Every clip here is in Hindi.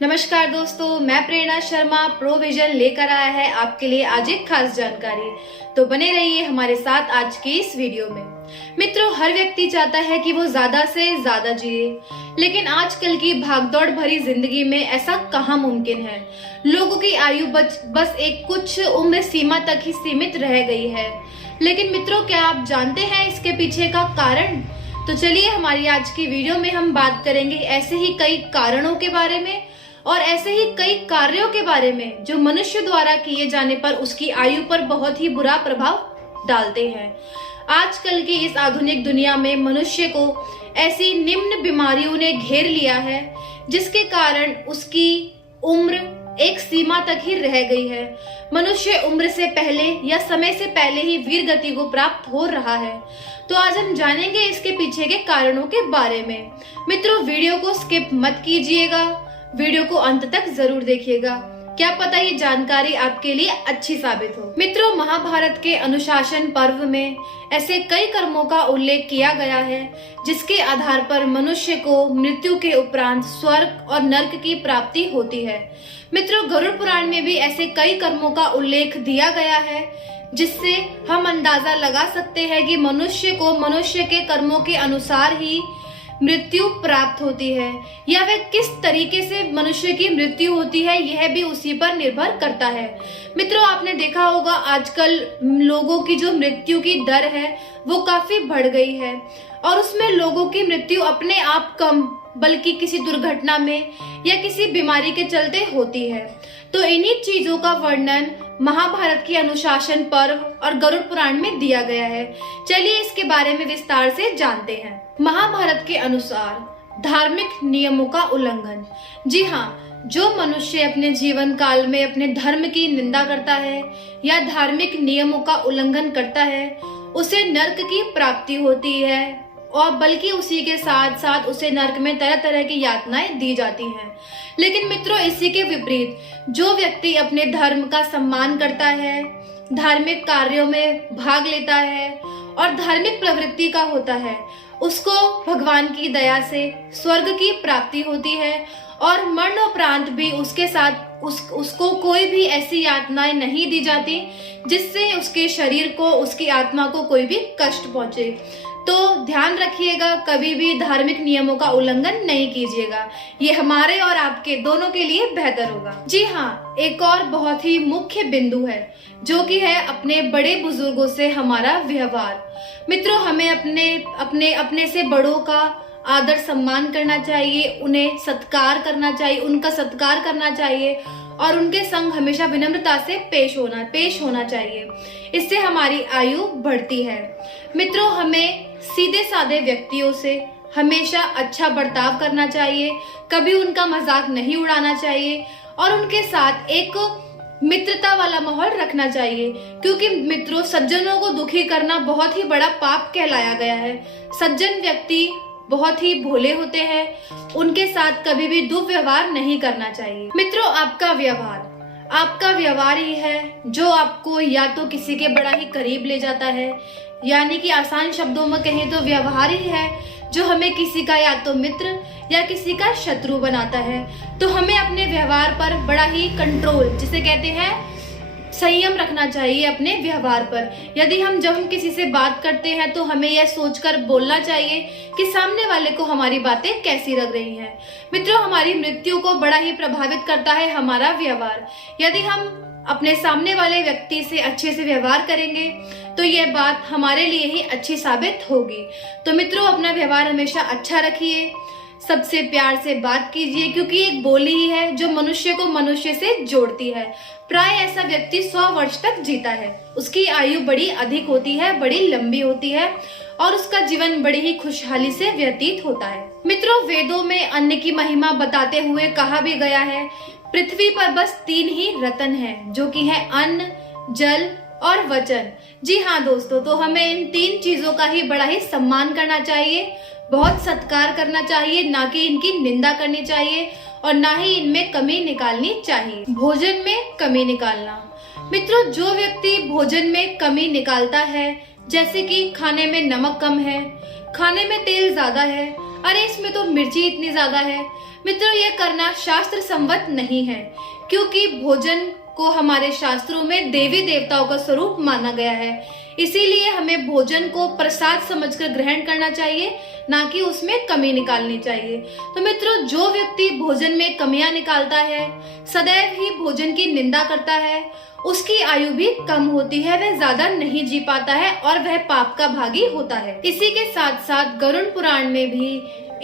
नमस्कार दोस्तों, मैं प्रेरणा शर्मा प्रोविजन लेकर आया है आपके लिए आज एक खास जानकारी। तो बने रहिए हमारे साथ आज की इस वीडियो में। मित्रों, हर व्यक्ति चाहता है कि वो ज्यादा से ज्यादा जिए, लेकिन आजकल की भागदौड़ भरी जिंदगी में ऐसा कहाँ मुमकिन है। लोगों की आयु बस एक कुछ उम्र सीमा तक ही सीमित रह गई है। लेकिन मित्रों, क्या आप जानते हैं इसके पीछे का कारण? तो चलिए हमारी आज की वीडियो में हम बात करेंगे ऐसे ही कई कारणों के बारे में और ऐसे ही कई कार्यों के बारे में जो मनुष्य द्वारा किए जाने पर उसकी आयु पर बहुत ही बुरा प्रभाव डालते हैं। आजकल की इस आधुनिक दुनिया में मनुष्य को ऐसी निम्न बीमारियों ने घेर लिया है जिसके कारण उसकी उम्र एक सीमा तक ही रह गई है। मनुष्य उम्र से पहले या समय से पहले ही वीर गति को प्राप्त हो रहा है। तो आज हम जानेंगे इसके पीछे के कारणों के बारे में। मित्रों, वीडियो को स्किप मत कीजिएगा, वीडियो को अंत तक जरूर देखिएगा। क्या पता ये जानकारी आपके लिए अच्छी साबित हो। मित्रों, महाभारत के अनुशासन पर्व में ऐसे कई कर्मों का उल्लेख किया गया है जिसके आधार पर मनुष्य को मृत्यु के उपरांत स्वर्ग और नर्क की प्राप्ति होती है। मित्रों, गरुड़ पुराण में भी ऐसे कई कर्मों का उल्लेख दिया गया है जिससे हम अंदाजा लगा सकते हैं कि मनुष्य को मनुष्य के कर्मों के अनुसार ही मृत्यु प्राप्त होती है, या वह किस तरीके से मनुष्य की मृत्यु होती है यह भी उसी पर निर्भर करता है। मित्रों, आपने देखा होगा आजकल लोगों की जो मृत्यु की दर है वो काफी बढ़ गई है और उसमें लोगों की मृत्यु अपने आप कम बल्कि किसी दुर्घटना में या किसी बीमारी के चलते होती है। तो इन्हीं चीजों का वर्णन महाभारत की अनुशासन पर्व और गरुड़ पुराण में दिया गया है। चलिए इसके बारे में विस्तार से जानते हैं। महाभारत के अनुसार धार्मिक नियमों का उल्लंघन। जी हाँ, जो मनुष्य अपने जीवन काल में अपने धर्म की निंदा करता है या धार्मिक नियमों का उल्लंघन करता है उसे नर्क की प्राप्ति होती है और बल्कि उसी के साथ साथ उसे नर्क में तरह तरह की यातनाएं दी जाती हैं। लेकिन मित्रों, इसी के विपरीत जो व्यक्ति अपने धर्म का सम्मान करता है, धार्मिक कार्यों में भाग लेता है और धार्मिक प्रवृत्ति का होता है, उसको भगवान की दया से स्वर्ग की प्राप्ति होती है और मरणोपरांत भी उसके साथ उसको कोई भी ऐसी यातनाएं नहीं दी जाती जिससे उसके शरीर को, उसकी आत्मा को कोई भी कष्ट पहुंचे। तो ध्यान रखिएगा, कभी भी धार्मिक नियमों का उल्लंघन नहीं कीजिएगा। ये हमारे और आपके दोनों के लिए बेहतर होगा। जी हाँ, एक और बहुत ही मुख्य बिंदु है जो कि है अपने बड़े बुजुर्गों से हमारा व्यवहार। मित्रों, हमें अपने से बड़ों का आदर सम्मान करना चाहिए, उन्हें सत्कार करना चाहिए, उनका सत्कार करना चाहिए और उनके संग हमेशा विनम्रता से पेश होना चाहिए। इससे हमारी आयु बढ़ती है। मित्रों, हमें सीधे साधे व्यक्तियों से हमेशा अच्छा बर्ताव करना चाहिए, कभी उनका मजाक नहीं उड़ाना चाहिए और उनके साथ एक मित्रता वाला माहौल रखना चाहिए, क्योंकि मित्रों, सज्जनों को दुखी करना बहुत ही बड़ा पाप कहलाया गया है। सज्जन व्यक्ति बहुत ही भोले होते हैं, उनके साथ कभी भी दुर्व्यवहार नहीं करना चाहिए। मित्रों, आपका व्यवहार ही है जो आपको या तो किसी के बड़ा ही करीब ले जाता है, यानी कि आसान शब्दों में कहें तो व्यवहार ही है जो हमें किसी का या तो मित्र या किसी का शत्रु बनाता है। तो हमें अपने व्यवहार पर बड़ा ही कंट्रोल, जिसे कहते हैं संयम रखना चाहिए अपने व्यवहार पर। जब हम किसी से बात करते हैं तो हमें यह सोचकर बोलना चाहिए कि सामने वाले को हमारी बातें कैसी लग रही हैं। मित्रों, हमारी मृत्यु को बड़ा ही प्रभावित करता है हमारा व्यवहार। यदि हम अपने सामने वाले व्यक्ति से अच्छे से व्यवहार करेंगे तो यह बात हमारे लिए ही अच्छी साबित होगी। तो मित्रों, अपना व्यवहार हमेशा अच्छा रखिए, सबसे प्यार से बात कीजिए, क्योंकि एक बोली ही है जो मनुष्य को मनुष्य से जोड़ती है। प्राय ऐसा व्यक्ति 100 वर्ष तक जीता है, उसकी आयु बड़ी अधिक होती है, बड़ी लंबी होती है और उसका जीवन बड़ी ही खुशहाली से व्यतीत होता है। मित्रों, वेदों में अन्न की महिमा बताते हुए कहा भी गया है, पृथ्वी पर बस 3 ही रत्न हैं, जो कि है अन्न, जल और वचन। जी हाँ दोस्तों, तो हमें इन 3 चीजों का ही बड़ा ही सम्मान करना चाहिए, बहुत सत्कार करना चाहिए, ना कि इनकी निंदा करनी चाहिए और ना ही इनमें कमी निकालनी चाहिए। भोजन में कमी निकालना। मित्रों, जो व्यक्ति भोजन में कमी निकालता है जैसे कि खाने में नमक कम है, खाने में तेल ज्यादा है, अरे इसमें तो मिर्ची इतनी ज्यादा है। मित्रों, ये करना शास्त्र सम्मत नहीं है, क्योंकि भोजन को हमारे शास्त्रों में देवी देवताओं का स्वरूप माना गया है। इसीलिए हमें भोजन को प्रसाद समझकर ग्रहण करना चाहिए, ना कि उसमें कमी निकालनी चाहिए। तो मित्रों, जो व्यक्ति भोजन में कमियां निकालता है, सदैव ही भोजन की निंदा करता है, उसकी आयु भी कम होती है, वह ज्यादा नहीं जी पाता है और वह पाप का भागी होता है। इसी के साथ साथ गरुड़ पुराण में भी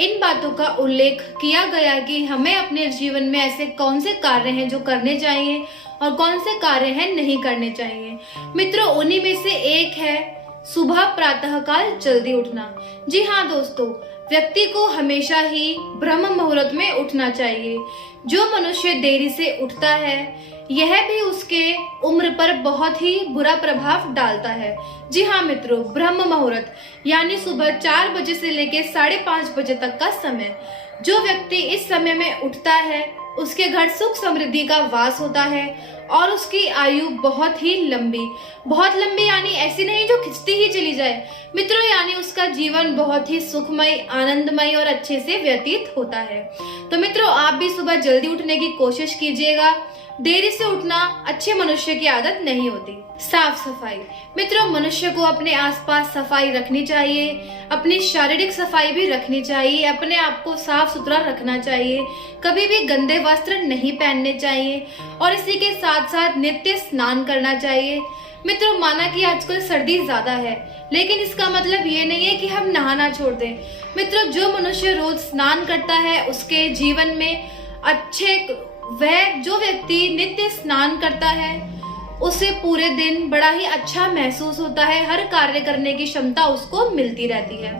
इन बातों का उल्लेख किया गया कि हमें अपने जीवन में ऐसे कौन से कार्य हैं जो करने चाहिए और कौन से कार्य हैं नहीं करने चाहिए। मित्रों, उन्हीं में से एक है सुबह प्रातः काल जल्दी उठना। जी हाँ दोस्तों, व्यक्ति को हमेशा ही ब्रह्म मुहूर्त में उठना चाहिए। जो मनुष्य देरी से उठता है, यह भी उसके उम्र पर बहुत ही बुरा प्रभाव डालता है। जी हाँ मित्रों, ब्रह्म मुहूर्त यानी सुबह 4 बजे से लेकर 5:30 बजे तक का समय। जो व्यक्ति इस समय में उठता है, उसके घर सुख समृद्धि का वास होता है और उसकी आयु बहुत लंबी यानी ऐसी नहीं जो खिंचती ही चली जाए मित्रों, यानी उसका जीवन बहुत ही सुखमय, आनंदमय और अच्छे से व्यतीत होता है। तो मित्रों, आप भी सुबह जल्दी उठने की कोशिश कीजिएगा। देरी से उठना अच्छे मनुष्य की आदत नहीं होती। साफ सफाई। मित्रों, मनुष्य को अपने आसपास सफाई रखनी चाहिए, अपनी शारीरिक सफाई भी रखनी चाहिए, अपने आप को साफ सुथरा रखना चाहिए, कभी भी गंदे वस्त्र नहीं पहनने चाहिए और इसी के साथ साथ नित्य स्नान करना चाहिए। मित्रों, माना कि आजकल सर्दी ज्यादा है, लेकिन इसका मतलब ये नहीं है कि हम नहाना छोड़ दें। मित्रों, जो मनुष्य रोज स्नान करता है, उसके जीवन में जो व्यक्ति नित्य स्नान करता है, उसे पूरे दिन बड़ा ही अच्छा महसूस होता है, हर कार्य करने की क्षमता उसको मिलती रहती है।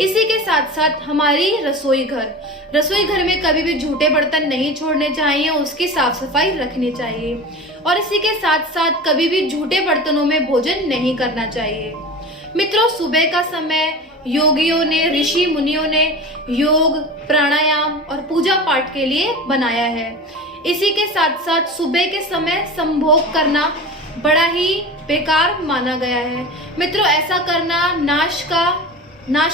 इसी के साथ साथ हमारी रसोई घर में कभी भी झूठे बर्तन नहीं छोड़ने चाहिए, उसकी साफ सफाई रखनी चाहिए और इसी के साथ साथ कभी भी झूठे बर्तनों में भोजन नहीं करना चाहिए। मित्रों, सुबह का समय योगियों ने, ऋषि मुनियों ने योग, प्राणायाम और पूजा पाठ के लिए बनाया है। इसी के साथ साथ सुबह के समय संभोग करना बड़ा ही बेकार माना गया है। मित्रों, ऐसा करना नाश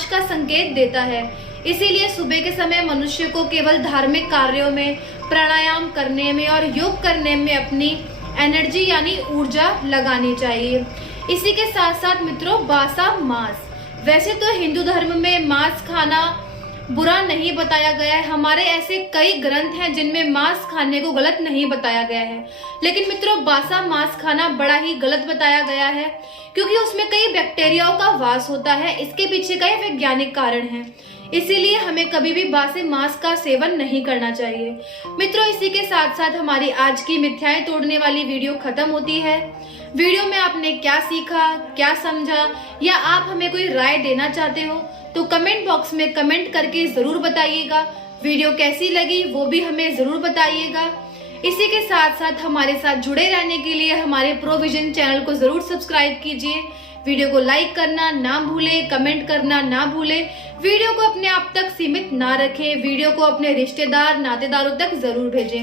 का संकेत देता है। इसीलिए सुबह के समय मनुष्य को केवल धार्मिक कार्यों में, प्राणायाम करने में और योग करने में अपनी एनर्जी यानी ऊर्जा लगानी चाहिए। इसी के साथ साथ मित्रों, बासा मांस। वैसे तो हिंदू धर्म में मांस खाना बुरा नहीं बताया गया है। हमारे ऐसे कई ग्रंथ हैं जिनमें मांस खाने को गलत नहीं बताया गया है, लेकिन मित्रों, बासा मांस खाना बड़ा ही गलत बताया गया है, क्योंकि उसमें कई बैक्टीरियाओं का वास होता है। इसके पीछे कई वैज्ञानिक कारण हैं, इसीलिए हमें कभी भी बासी मांस का सेवन नहीं करना चाहिए। मित्रों, इसी के साथ साथ हमारी आज की मिथ्याएं तोड़ने वाली वीडियो खत्म होती है। वीडियो में आपने क्या सीखा, क्या समझा, या आप हमें कोई राय देना चाहते हो तो कमेंट बॉक्स में कमेंट करके जरूर बताइएगा। वीडियो कैसी लगी वो भी हमें जरूर बताइएगा। इसी के साथ साथ हमारे साथ जुड़े रहने के लिए हमारे प्रोविजन चैनल को जरूर सब्सक्राइब कीजिए। वीडियो को लाइक करना ना भूलें, कमेंट करना ना भूलें। वीडियो को अपने आप तक सीमित ना रखें, वीडियो को अपने रिश्तेदार, नातेदारों तक जरूर भेजें।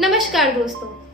नमस्कार दोस्तों।